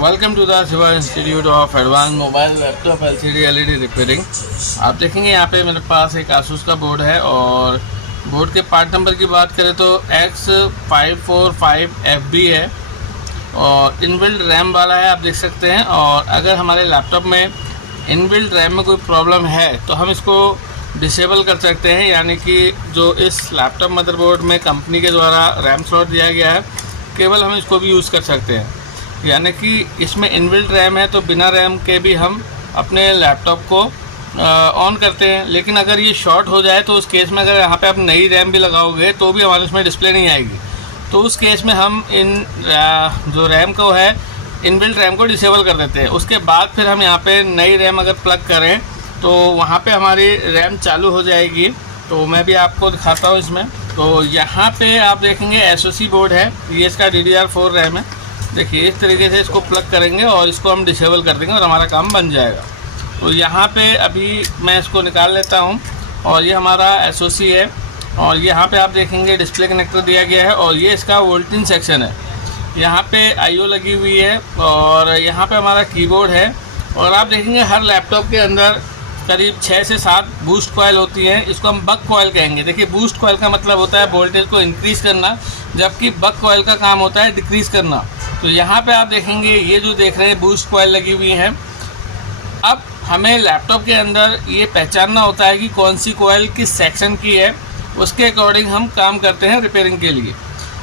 Welcome to the Shiva institute of advance mobile laptop LCD LED repairing. आप देखेंगे यहाँ पे मेरे पास एक आसूस का बोर्ड है और बोर्ड के पार्ट नंबर की बात करें तो X545FB है और इनबिल्ट रैम वाला है, आप देख सकते हैं। और अगर हमारे लैपटॉप में इनबिल्ट रैम में कोई प्रॉब्लम है तो हम इसको डिसेबल कर सकते हैं, यानी कि जो इस लैपटॉप मदरबोर्ड में कंपनी के द्वारा रैम स्लॉट दिया गया है केवल हम इसको भी यूज़ कर सकते हैं। यानी कि इसमें इनबिल्ट रैम है तो बिना रैम के भी हम अपने लैपटॉप को ऑन करते हैं। लेकिन अगर ये शॉर्ट हो जाए तो उस केस में अगर यहाँ पे आप नई रैम भी लगाओगे तो भी हमारे उसमें डिस्प्ले नहीं आएगी। तो उस केस में हम इन जो रैम को है इनबिल्ट रैम को डिसेबल कर देते हैं। उसके बाद फिर हम यहाँ पे नई रैम अगर प्लग करें तो वहाँ पे हमारी रैम चालू हो जाएगी। तो मैं भी आपको दिखाता हूँ इसमें। तो यहाँ पे आप देखेंगे SoC बोर्ड है, ये इसका DDR4 रैम है। देखिए इस तरीके से इसको प्लग करेंगे और इसको हम डिसेबल कर देंगे और हमारा काम बन जाएगा। तो यहाँ पे अभी मैं इसको निकाल लेता हूँ और ये हमारा SoC है और यहाँ पे आप देखेंगे डिस्प्ले कनेक्टर दिया गया है और ये इसका वोल्टेज सेक्शन है। यहाँ पे IO लगी हुई है और यहाँ पे हमारा कीबोर्ड है। और आप देखेंगे हर लैपटॉप के अंदर करीब 6 से 7 बूस्ट कॉइल होती हैं, इसको हम बक कॉइल कहेंगे। देखिए बूस्ट कॉइल का मतलब होता है वोल्टेज को इंक्रीज़ करना, जबकि बक कॉइल का काम होता है डिक्रीज़ करना। तो यहाँ पे आप देखेंगे ये जो देख रहे हैं बूस्ट कॉइल लगी हुई हैं। अब हमें लैपटॉप के अंदर ये पहचानना होता है कि कौन सी कॉइल किस सेक्शन की है, उसके अकॉर्डिंग हम काम करते हैं रिपेयरिंग के लिए।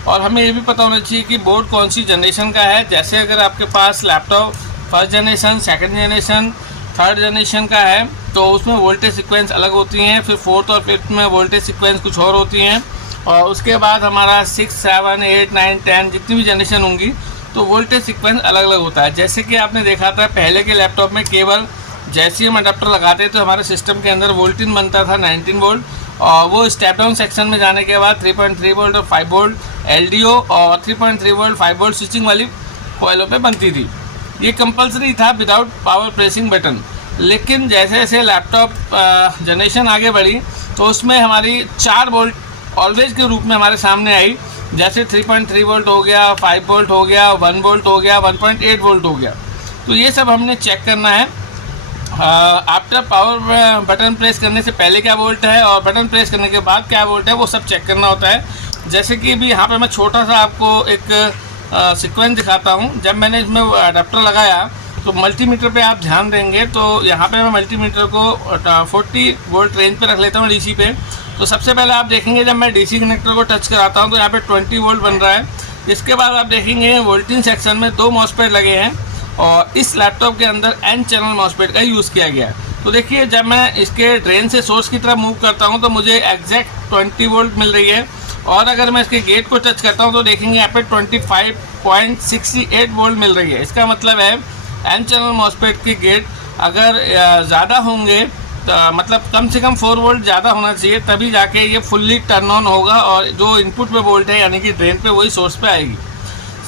और हमें ये भी पता होना चाहिए कि बोर्ड कौन सी जनरेशन का है। जैसे अगर आपके पास laptop first generation, second generation, third generation का है तो उसमें वोल्टेज सीक्वेंस अलग होती हैं। फिर फोर्थ और फिफ्थ में वोल्टेज सीक्वेंस कुछ और होती हैं। और उसके बाद हमारा 6, 7, 8, 9, 10 जितनी भी जनरेशन होंगी तो वोल्टेज सीक्वेंस अलग अलग होता है। जैसे कि आपने देखा था पहले के लैपटॉप में केवल जैसे हम अडाप्टर लगाते तो हमारे सिस्टम के अंदर वोल्टेज बनता था 19 वोल्ट और वो स्टेप डाउन सेक्शन में जाने के बाद 3.3 वोल्ट और 5 वोल्ट LDO और 3.3 वोल्ट 5 वोल्ट स्विचिंग वाली कॉइलों पे बनती थी। ये कंपलसरी था विदाउट पावर प्रेसिंग बटन। लेकिन जैसे जैसे लैपटॉप जनरेशन आगे बढ़ी तो उसमें हमारी 4 वोल्ट ऑलवेज के रूप में हमारे सामने आई। जैसे 3.3 वोल्ट हो गया, 5 वोल्ट हो गया, 1 वोल्ट हो गया, 1.8 वोल्ट हो गया। तो ये सब हमने चेक करना है। आफ्टर पावर बटन प्रेस करने से पहले क्या वोल्ट है और बटन प्रेस करने के बाद क्या वोल्ट है वो सब चेक करना होता है। जैसे कि अभी यहाँ पे मैं छोटा सा आपको एक सीक्वेंस दिखाता हूँ। जब मैंने इसमें अडाप्टर लगाया तो मल्टीमीटर पे आप ध्यान देंगे तो यहाँ पे मैं मल्टीमीटर को 40 वोल्ट रेंज पे रख लेता हूँ DC पे। तो सबसे पहले आप देखेंगे जब मैं DC कनेक्टर को टच कराता हूँ तो यहाँ पे 20 वोल्ट बन रहा है। इसके बाद आप देखेंगे वोल्टेज सेक्शन में 2 मॉसफेट लगे हैं और इस लैपटॉप के अंदर N चैनल मॉसफेट का यूज़ किया गया है। तो देखिए जब मैं इसके ड्रेन से सोर्स की तरफ मूव करता हूँ तो मुझे एग्जैक्ट 20 वोल्ट मिल रही है। और अगर मैं इसके गेट को टच करता हूँ तो देखेंगे यहाँ पे 25.68 वोल्ट मिल रही है। इसका मतलब है N चैनल मॉसफेट के गेट अगर ज़्यादा होंगे तो मतलब कम से कम 4 वोल्ट ज़्यादा होना चाहिए, तभी जाके ये फुल्ली टर्न ऑन होगा और जो इनपुट पे वोल्ट है यानी कि ड्रेन पे वही सोर्स पे आएगी।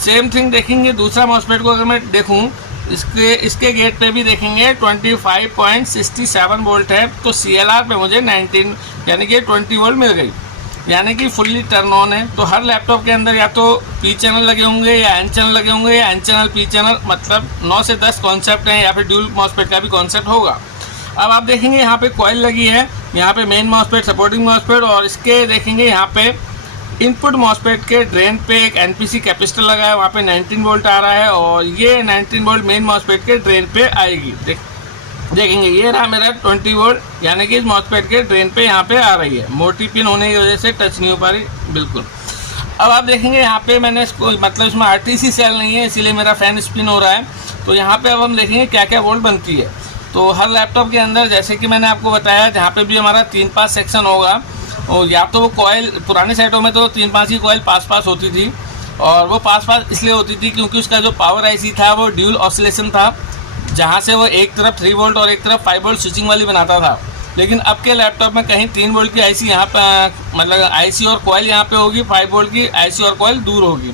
सेम थिंग देखेंगे दूसरा मॉसफेट को अगर मैं देखूं इसके गेट पे भी देखेंगे 25.67 वोल्ट है। तो CLR पे मुझे 19 यानी कि 20 वोल्ट मिल गई, यानी कि फुल्ली टर्न ऑन है। तो हर लैपटॉप के अंदर या तो P चैनल लगे होंगे या N चैनल लगे होंगे या N चैनल P चैनल, मतलब 9 से 10 कॉन्सेप्ट हैं या फिर ड्यूल मॉसफेट का भी कॉन्सेप्ट होगा। अब आप देखेंगे यहाँ पे कॉइल लगी है, यहाँ पे मेन मॉसफेट, सपोर्टिंग मॉसफेट और इसके देखेंगे यहाँ पे इनपुट मॉसफेट के ड्रेन पे एक NPC कैपेसिटर लगा है, वहाँ पे 19 वोल्ट आ रहा है और ये 19 वोल्ट मेन मॉसफेट के ड्रेन पे आएगी। देखेंगे ये रहा मेरा 20 वोल्ट, यानी कि इस मॉसफेट के ड्रेन पे यहाँ पे आ रही है। मोटी पिन होने की वजह से टच नहीं हो पा रही बिल्कुल। अब आप देखेंगे यहाँ पे मैंने इसको मतलब इसमें RTC सेल नहीं है इसीलिए मेरा फैन स्पिन हो रहा है। तो यहाँ पे अब हम देखेंगे क्या क्या वोल्ट बनती है। तो हर लैपटॉप के अंदर जैसे कि मैंने आपको बताया जहाँ पे भी हमारा 3-5 सेक्शन होगा और या तो वो कॉइल पुराने सेटों में तो 3-5 की कॉइल पास होती थी और वो पास इसलिए होती थी क्योंकि उसका जो पावर IC था वो ड्यूल ऑसिलेशन था, जहाँ से वो एक तरफ 3 वोल्ट और एक तरफ 5 वोल्ट स्विचिंग वाली बनाता था। लेकिन अब के लैपटॉप में कहीं 3 वोल्ट की IC यहाँ पर मतलब IC और कॉइल यहाँ पे होगी, 5 वोल्ट की IC और कॉइल दूर होगी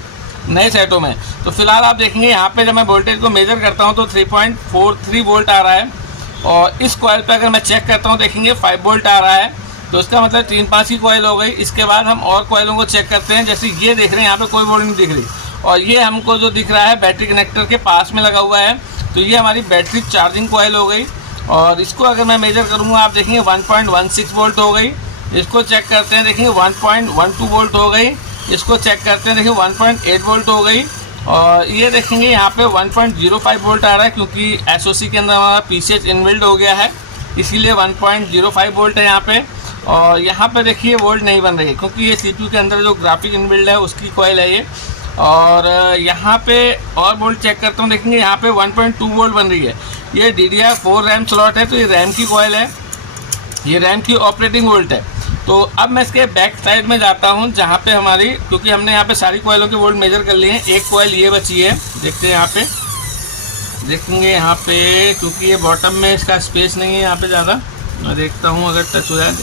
नए सेटों में। तो फिलहाल आप देखेंगे यहाँ पे जब मैं वोल्टेज को मेजर करता हूँ तो 3.43 वोल्ट आ रहा है और इस कॉइल पे अगर मैं चेक करता हूँ देखेंगे 5 वोल्ट आ रहा है। तो इसका मतलब 3-5 की कॉइल हो गई। इसके बाद हम और कॉइलों को चेक करते हैं। जैसे ये देख रहे हैं यहाँ पे कोई वोल्ट नहीं दिख रही और ये हमको जो दिख रहा है बैटरी कनेक्टर के पास में लगा हुआ है, तो ये हमारी बैटरी चार्जिंग कॉइल हो गई। और इसको अगर मैं मेजर करूँगा आप देखेंगे 1.16 वोल्ट हो गई। इसको चेक करते हैं, देखेंगे 1.12 वोल्ट हो गई। इसको चेक करते हैं, देखिए 1.8 वोल्ट हो गई। और ये देखेंगे यहाँ पे 1.05 वोल्ट आ रहा है, क्योंकि एसओसी के अंदर हमारा पीसीएच इनबिल्ड हो गया है, इसीलिए 1.05 वोल्ट है यहाँ पे। और यहाँ पे देखिए वोल्ट नहीं बन रही है, क्योंकि ये सीपीयू के अंदर जो ग्राफिक इनबिल्ड है उसकी कॉइल है ये। और यहाँ पे और वोल्ट चेक करता हूँ, देखेंगे यहाँ पे 1.2 वोल्ट बन रही है। ये DDR4 रैम स्लॉट है, तो ये रैम की कॉइल है, ये रैम की ऑपरेटिंग वोल्ट है। तो अब मैं इसके बैक साइड में जाता हूं, जहां पे हमारी, क्योंकि हमने यहाँ पे सारी कॉइलों के वोल्ट मेजर कर लिए हैं, एक कॉइल ये बची है, देखते हैं यहाँ पे, देखेंगे यहाँ पे, क्योंकि ये बॉटम में इसका स्पेस नहीं है यहाँ पे ज़्यादा। मैं देखता हूँ अगर टच हो जाए,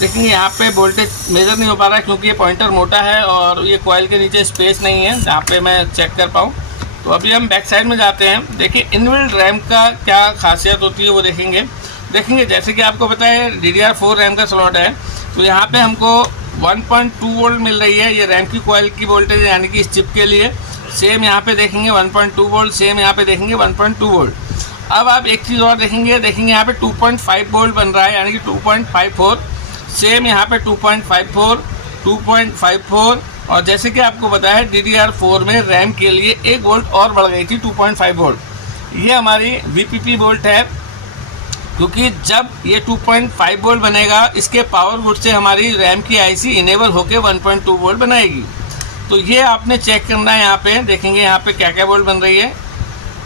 देखेंगे यहाँ पे वोल्टेज मेजर नहीं हो पा रहा है, क्योंकि ये पॉइंटर मोटा है और ये कॉइल के नीचे स्पेस नहीं है जहाँ पे मैं चेक कर पाऊँ। तो अभी हम बैक साइड में जाते हैं। देखिए इनबिल्ट रैम का क्या खासियत होती है वो देखेंगे। जैसे कि आपको पता है DDR4 रैम का स्लॉट है, तो यहाँ पे हमको 1.2 वोल्ट मिल रही है, ये रैम की कॉइल की वोल्टेज है, यानी कि इस चिप के लिए। सेम यहाँ पे देखेंगे 1.2 वोल्ट, सेम यहाँ पे देखेंगे 1.2 वोल्ट। अब आप एक चीज़ और देखेंगे यहाँ पे 2.5 वोल्ट बन रहा है, यानी कि 2.54। सेम यहाँ पे 2.54, 2.54। और जैसे कि आपको पता है DDR4 में रैम के लिए 1 वोल्ट और बढ़ गई थी, 2.5 वोल्ट। ये हमारी VPP वोल्ट है, क्योंकि जब ये 2.5 वोल्ट बनेगा, इसके पावर वोल्ट से हमारी रैम की आईसी इनेबल होकर 1.2 वोल्ट बनाएगी। तो ये आपने चेक करना है। यहाँ पे देखेंगे यहाँ पे क्या क्या वोल्ट बन रही है।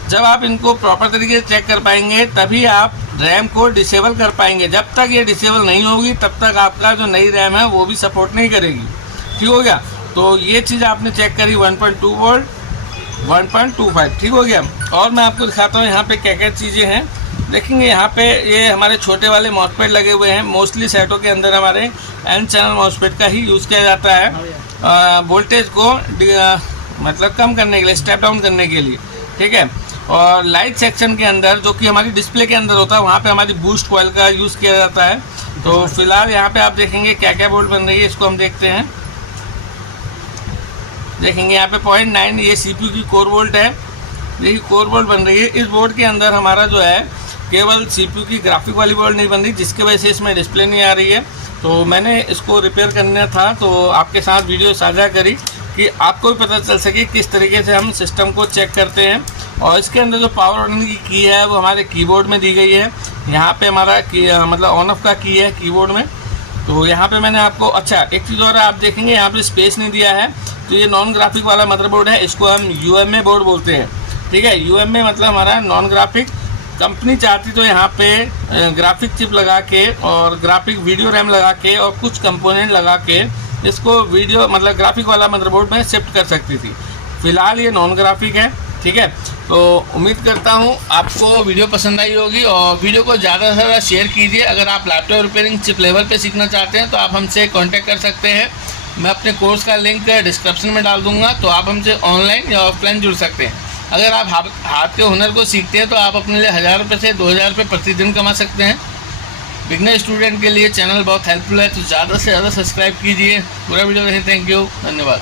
जब आप इनको प्रॉपर तरीके से चेक कर पाएंगे, तभी आप रैम को डिसेबल कर पाएंगे। जब तक ये डिसेबल नहीं होगी, तब तक आपका जो नई रैम है वो भी सपोर्ट नहीं करेगी। ठीक हो गया? तो ये चीज़ आपने चेक करी, 1.2 वोल्ट, 1.25, ठीक हो गया। और मैं आपको दिखाता हूँ यहाँ पे क्या क्या चीज़ें हैं। देखेंगे यहाँ पे ये हमारे छोटे वाले मॉसफेट लगे हुए हैं। मोस्टली सेटों के अंदर हमारे एन चैनल मॉसफेट का ही यूज़ किया जाता है वोल्टेज को मतलब कम करने के लिए, स्टेप डाउन करने के लिए, ठीक है। और लाइट सेक्शन के अंदर, जो कि हमारी डिस्प्ले के अंदर होता है, वहाँ पे हमारी बूस्ट कॉइल का यूज़ किया जाता है। तो फिलहाल यहाँ पे आप देखेंगे क्या क्या वोल्ट बन रही है, इसको हम देखते हैं। देखेंगे यहाँ पे 0.9 ये CPU की कोर वोल्ट है, देखिए कोर वोल्ट बन रही है। इस बोर्ड के अंदर हमारा जो है केवल CPU की ग्राफिक वाली वोल्ट नहीं बन रही, जिसकी वजह से इसमें डिस्प्ले नहीं आ रही है। तो मैंने इसको रिपेयर करना था, तो आपके साथ वीडियो साझा करी कि आपको भी पता चल सके किस तरीके से हम सिस्टम को चेक करते हैं। और इसके अंदर जो पावर ऑन की की है वो हमारे कीबोर्ड में दी गई है। यहाँ पे हमारा मतलब ऑन ऑफ का की है कीबोर्ड में। तो यहाँ पे मैंने आपको, अच्छा एक चीज़ और आप देखेंगे यहाँ पे स्पेस नहीं दिया है। तो ये नॉन ग्राफिक वाला मदरबोर्ड है, इसको हम UMA बोर्ड बोलते हैं, ठीक है। UMA मतलब हमारा नॉन ग्राफिक। कंपनी चाहती तो यहाँ पे ग्राफिक चिप लगा के और ग्राफिक वीडियो रैम लगा के और कुछ कंपोनेंट लगा के इसको वीडियो मतलब ग्राफिक वाला मदरबोर्ड में शिफ्ट कर सकती थी। फिलहाल ये नॉन ग्राफिक है, ठीक है। तो उम्मीद करता हूँ आपको वीडियो पसंद आई होगी और वीडियो को ज़्यादा से ज़्यादा शेयर कीजिए। अगर आप लैपटॉप रिपेयरिंग चिप लेवल पे सीखना चाहते हैं तो आप हमसे कांटेक्ट कर सकते हैं। मैं अपने कोर्स का लिंक डिस्क्रिप्शन में डाल दूँगा, तो आप हमसे ऑनलाइन या ऑफलाइन जुड़ सकते हैं। अगर आप हाथ के हुनर को सीखते हैं तो आप अपने लिए 1000 रुपये से 2000 रुपये प्रतिदिन कमा सकते हैं। बिगनर स्टूडेंट के लिए चैनल बहुत हेल्पफुल है, तो ज़्यादा से ज़्यादा सब्सक्राइब कीजिए। पूरा वीडियो देखें। थैंक यू, धन्यवाद।